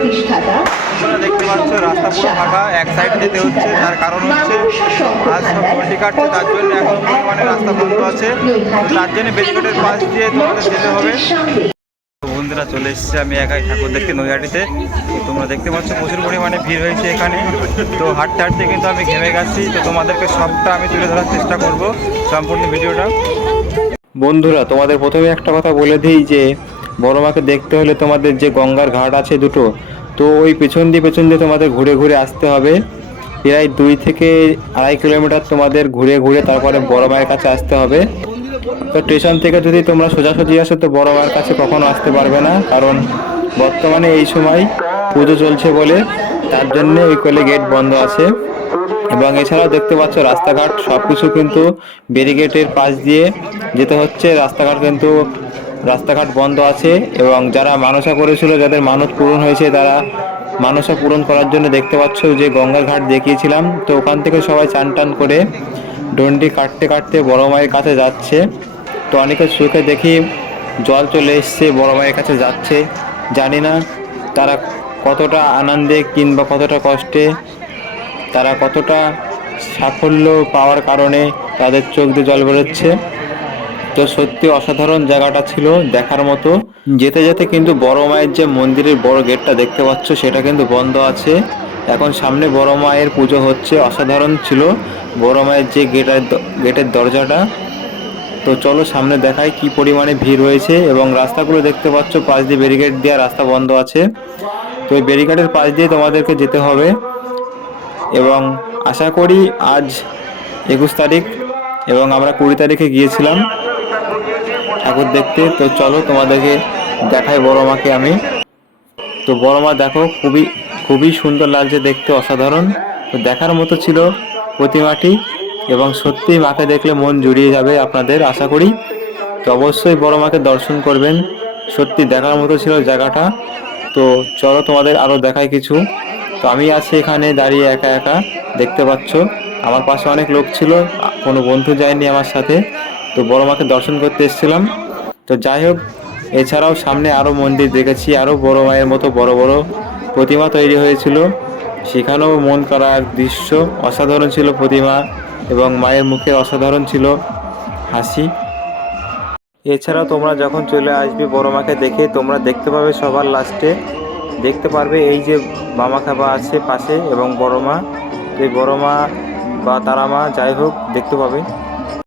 প্রতিষ্ঠাতা তোমরা দেখতে পাচ্ছ রাস্তা পুরো ফাঁকা, এক সাইড যেতে হচ্ছে। তার কারণ হচ্ছে আজ সব কমিটি কাটছে, তার জন্য এখন পরিমাণে রাস্তা বন্ধ আছে। তার জন্য ব্যারিকেডের পাশ দিয়ে তোমাদের যেতে হবে। বন্ধুরা চলে এসেছে, আমি একাই ঠাকুর দেখতে নৈহাটিতে। তো তোমরা দেখতে পাচ্ছ প্রচুর পরিমাণে ভিড় হয়েছে এখানে। তো হাঁটতে হাঁটতে কিন্তু আমি ঘেমে গেছি। তো তোমাদেরকে সবটা আমি তুলে ধরার চেষ্টা করব, সম্পূর্ণ ভিডিওটা। বন্ধুরা তোমাদের প্রথমে একটা কথা বলে দিই যে বড় মাকে দেখতে হলে তোমাদের যে গঙ্গার ঘাট আছে দুটো, তো ওই পেছন দিয়ে তোমাদের ঘুরে ঘুরে আসতে হবে। প্রায় 2 থেকে 2.5 কিলোমিটার তোমাদের ঘুরে ঘুরে তারপরে বড় মায়ের কাছে আসতে হবে। তো স্টেশন থেকে যদি তোমরা সোজাসুজি আসো তো বড় মায়ের কাছে কখনো আসতে পারবে না, কারণ বর্তমানে এই সময় পুজো চলছে বলে তার জন্য ওই কলে গেট বন্ধ আছে। এবং এছাড়াও দেখতে পাচ্ছ রাস্তাঘাট সব কিছু কিন্তু ব্যারিকেডের পাশ দিয়ে যেতে হচ্ছে। রাস্তাঘাট বন্ধ আছে এবং যারা মানসা করেছিল, যাদের মানত পূরণ হয়েছে, তারা মানসা পূরণ করার জন্য দেখতে পাচ্ছ যে গঙ্গার ঘাট দেখিয়েছিলাম, তো ওখান থেকে সবাই চান টান করে ডন্ডি কাটতে কাটতে বড় মায়ের কাছে যাচ্ছে। তো অনেকের চোখে দেখি জল চলে এসছে, বড় মায়ের কাছে যাচ্ছে। জানি না তারা কতটা আনন্দে কিংবা কতটা কষ্টে, তারা কতটা সাফল্য পাওয়ার কারণে তাদের চোখ দিয়ে জল বেরোচ্ছে। তো সত্যি অসাধারণ জায়গাটা ছিল, দেখার মতো। যেতে যেতে কিন্তু বড় মায়ের যে মন্দিরের বড় গেটটা দেখতে পাচ্ছ সেটা কিন্তু বন্ধ আছে। এখন সামনে বড় মায়ের পুজো হচ্ছে, অসাধারণ ছিল বড় মায়ের যে গেটের দরজাটা। তো চলো সামনে দেখাই কি পরিমাণে ভিড় হয়েছে। এবং রাস্তাগুলো দেখতে পাচ্ছ পাশ দিয়ে ব্যারিকেড দেওয়া, রাস্তা বন্ধ আছে। তো এই ব্যারিকেডের পাশ দিয়ে তোমাদেরকে যেতে হবে। এবং আশা করি আজ 21 তারিখ এবং আমরা 20 তারিখে গিয়েছিলাম ঠাকুর দেখতে। তো চলো তোমাদেরকে দেখাই বড় মাকে আমি। তো বড় মা দেখো, খুবই খুবই সুন্দর লাগছে দেখতে, অসাধারণ। তো দেখার মতো ছিল প্রতিমাটি এবং সত্যি মাকে দেখলে মন জুড়িয়ে যাবে আপনাদের, আশা করি। তো অবশ্যই বড় মাকে দর্শন করবেন, সত্যি দেখার মতো ছিল জায়গাটা। তো চলো তোমাদের আরও দেখাই কিছু। তো আমি আছি এখানে দাঁড়িয়ে একা একা, দেখতে পাচ্ছ আমার পাশে অনেক লোক ছিল, কোনো বন্ধু যায়নি আমার সাথে। তো বড় মাকে দর্শন করতে এসেছিলাম। তো যাই হোক, এছাড়াও সামনে আরও মন্দির দেখেছি, আরও বড় মায়ের মতো বড় বড় প্রতিমা তৈরি হয়েছিল, সেখানেও মন করা এক দৃশ্য। অসাধারণ ছিল প্রতিমা এবং মায়ের মুখে অসাধারণ ছিল হাসি। এছাড়াও তোমরা যখন চলে আসবে বড় মাকে দেখে, তোমরা দেখতে পাবে সবার লাস্টে দেখতে পারবে এই যে বামা খাবা আছে পাশে এবং বড় মা। এই বড় মা বা তারা মা যাই হোক দেখতে পাবে।